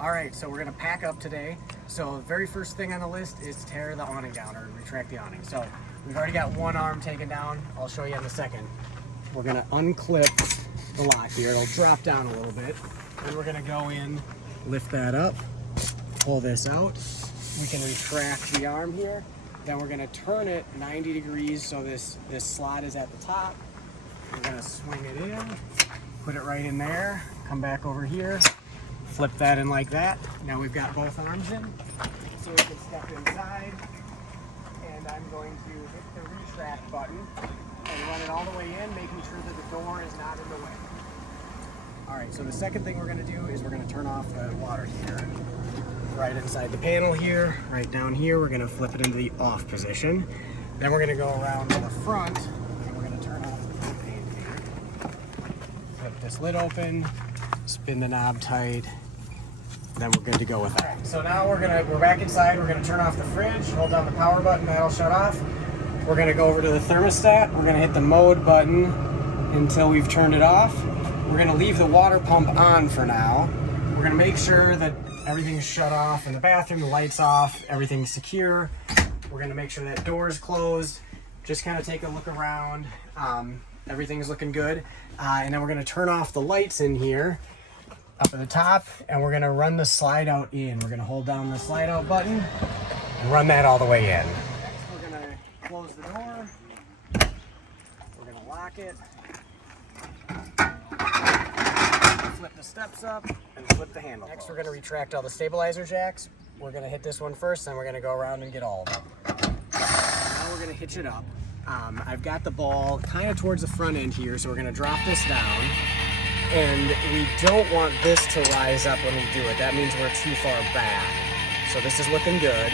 All right, so we're gonna pack up today. So the very first thing on the list is tear the awning down or retract the awning. So we've already got one arm taken down. I'll show you in a second. We're gonna unclip the lock here. It'll drop down a little bit. Then we're gonna go in, lift that up, pull this out. We can retract the arm here. Then we're gonna turn it 90 degrees so this slot is at the top. We're gonna swing it in, put it right in there, come back over here, flip that in like that. Now we've got both arms in, so we can step inside. And I'm going to hit the retract button and run it all the way in, making sure that the door is not in the way. All right, so the second thing we're gonna do is we're gonna turn off the water heater. Right inside the panel here, right down here, we're gonna flip it into the off position. Then we're gonna go around to the front and we're gonna turn off the propane here. Flip this lid open, spin the knob tight, then we're good to go with that. All right, so now we're back inside, we're gonna turn off the fridge, hold down the power button, that'll shut off. We're gonna go over to the thermostat, we're gonna hit the mode button until we've turned it off. We're gonna leave the water pump on for now. We're gonna make sure that everything's shut off in the bathroom, the lights off, everything's secure. We're gonna make sure that door is closed. Just kind of take a look around. Everything's looking good. And then we're gonna turn off the lights in here up at the top, and we're gonna run the slide out in. We're gonna hold down the slide out button and run that all the way in. Next, we're gonna close the door. We're gonna lock it. Flip the steps up and flip the handle. Next, we're going to retract all the stabilizer jacks. We're going to hit this one first, then we're going to go around and get all of them. Now we're going to hitch it up. I've got the ball kind of towards the front end here, so we're going to drop this down. And we don't want this to rise up when we do it. That means we're too far back. So this is looking good.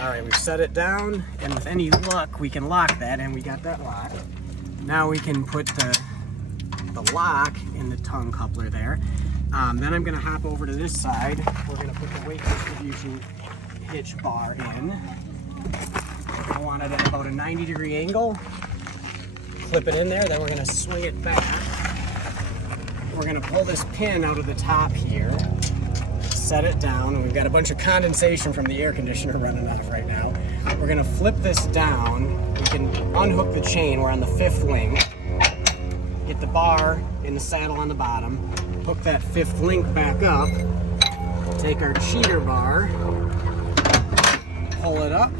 All right, we've set it down, and with any luck, we can lock that, and we got that locked. Now we can put the lock in the tongue coupler there. Then I'm going to hop over to this side. We're going to put the weight distribution hitch bar in. I want it at about a 90-degree angle. Clip it in there, then we're going to swing it back. We're going to pull this pin out of the top here, set it down, and we've got a bunch of condensation from the air conditioner running off right now. We're going to flip this down. We can unhook the chain. We're on the 5th link. Get the bar in the saddle on the bottom, hook that 5th link back up, take our cheater bar, pull it up,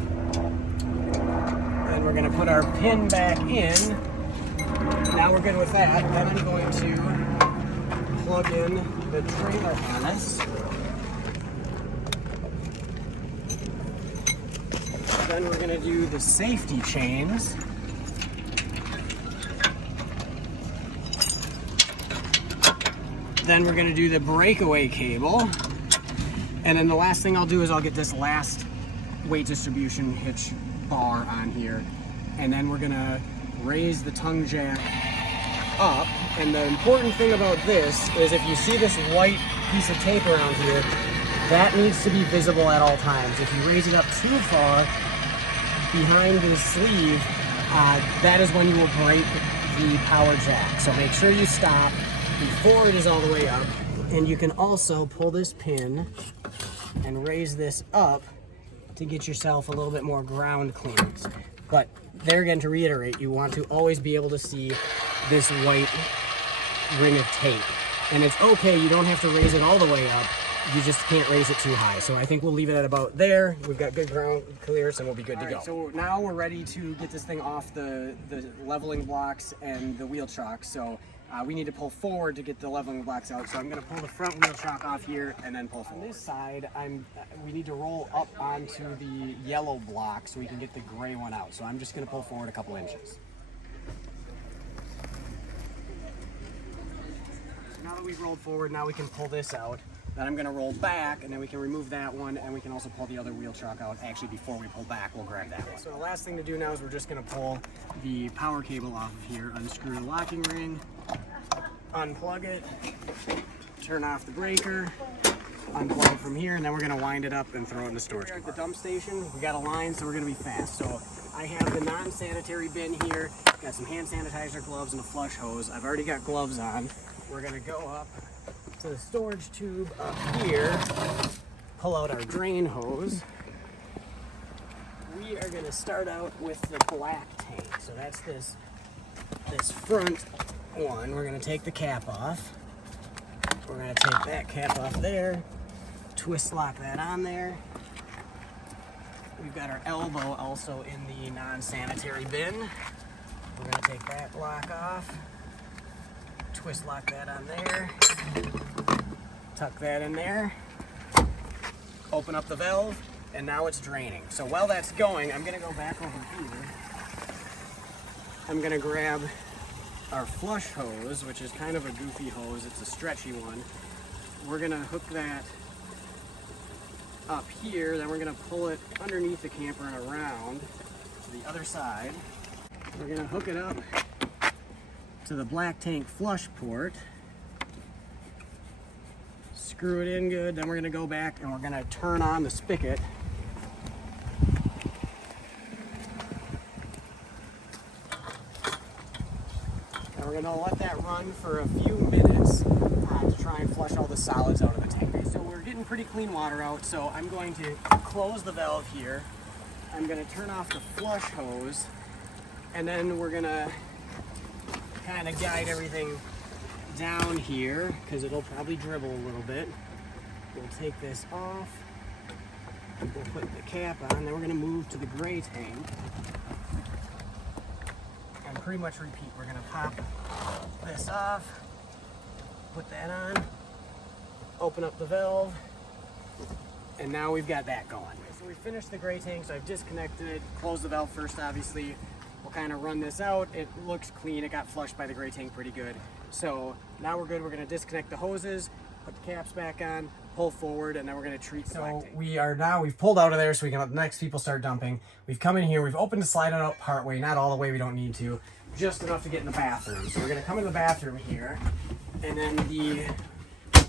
then we're going to put our pin back in. Now we're good with that. Then I'm going to plug in the trailer harness. Then we're going to do the safety chains. Then we're going to do the breakaway cable. And then the last thing I'll do is I'll get this last weight distribution hitch bar on here. And then we're going to raise the tongue jack up. And the important thing about this is if you see this white piece of tape around here, that needs to be visible at all times. If you raise it up too far behind the sleeve, that is when you will break the power jack. So make sure you stop before it is all the way up. And you can also pull this pin and raise this up to get yourself a little bit more ground clearance. But there again, to reiterate, you want to always be able to see this white ring of tape. And it's okay, you don't have to raise it all the way up, you just can't raise it too high. So I think we'll leave it at about there. We've got good ground clearance and we'll be good to go. So now we're ready to get this thing off the leveling blocks and the wheel chocks. So we need to pull forward to get the leveling blocks out. So I'm going to pull the front wheel chock off here and then pull forward. On this side, we need to roll up onto the yellow block so we can get the gray one out. So I'm just going to pull forward a couple inches. So now that we've rolled forward, now we can pull this out. Then I'm going to roll back, and then we can remove that one, and we can also pull the other wheel chock out. Actually, before we pull back, we'll grab that one. So the last thing to do now is we're just going to pull the power cable off of here, unscrew the locking ring, unplug it, turn off the breaker, unplug from here, and then we're going to wind it up and throw it in the storage compartment. At the dump station, we got a line, so we're going to be fast. So I have the non-sanitary bin here, got some hand sanitizer, gloves, and a flush hose. I've already got gloves on. We're going to go up to the storage tube up here, pull out our drain hose. We are going to start out with the black tank. So that's this front one. We're going to take the cap off. We're going to take that cap off there, twist lock that on there. We've got our elbow also in the non-sanitary bin. We're going to take that lock off, twist lock that on there, tuck that in there, open up the valve, and now it's draining. So while that's going, I'm going to go back over here. I'm going to grab our flush hose, which is kind of a goofy hose. It's a stretchy one. We're going to hook that up here, then we're going to pull it underneath the camper and around to the other side. We're going to hook it up to the black tank flush port, screw it in good, then we're going to go back and we're going to turn on the spigot. And we're going to let that run for a few minutes to try and flush all the solids out of the tank. So we're getting pretty clean water out, so I'm going to close the valve here. I'm going to turn off the flush hose, and then we're going to kind of guide everything down here because it'll probably dribble a little bit. We'll take this off, we'll put the cap on, then we're going to move to the gray tank and pretty much repeat. We're going to pop this off, put that on, open up the valve, and now we've got that going. So we finished the gray tank, so I've disconnected it, closed the valve first obviously. We'll kind of run this out. It looks clean, it got flushed by the gray tank pretty good. So now we're good. We're going to disconnect the hoses, put the caps back on, pull forward, and then we're going to treat the black tank. We've pulled out of there so we can let the next people start dumping. We've come in here, we've opened the slide out part way, not all the way, we don't need to, just enough to get in the bathroom. So we're going to come in the bathroom here, and then the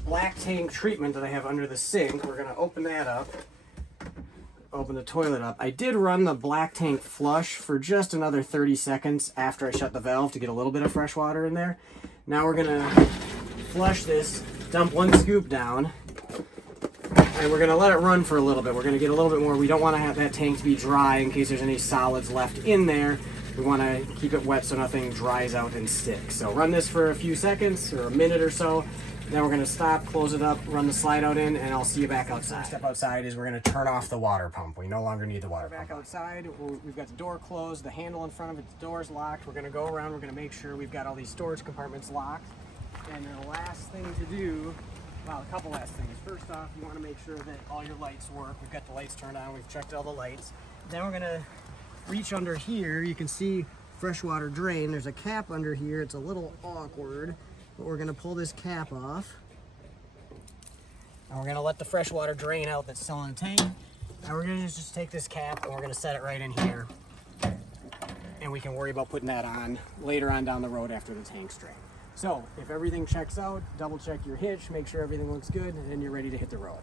black tank treatment that I have under the sink, we're going to open that up, open the toilet up. I did run the black tank flush for just another 30 seconds after I shut the valve to get a little bit of fresh water in there. Now we're going to flush this, dump one scoop down, and we're going to let it run for a little bit. We're going to get a little bit more. We don't want to have that tank to be dry in case there's any solids left in there. We want to keep it wet so nothing dries out and sticks. So run this for a few seconds or a minute or so. Then we're going to stop, close it up, run the slide out in, and I'll see you back outside. Next step outside is we're going to turn off the water pump. We no longer need the water pump. Back outside, we've got the door closed, the handle in front of it, the door's locked. We're going to go around, we're going to make sure we've got all these storage compartments locked. And then the last thing to do, well, a couple last things. First off, you want to make sure that all your lights work. We've got the lights turned on, we've checked all the lights. Then we're going to reach under here. You can see freshwater drain. There's a cap under here. It's a little awkward, but we're going to pull this cap off. And we're going to let the fresh water drain out that's still in the tank. And we're going to just take this cap and we're going to set it right in here. And we can worry about putting that on later on down the road after the tank's drained. So if everything checks out, double check your hitch, make sure everything looks good, and then you're ready to hit the road.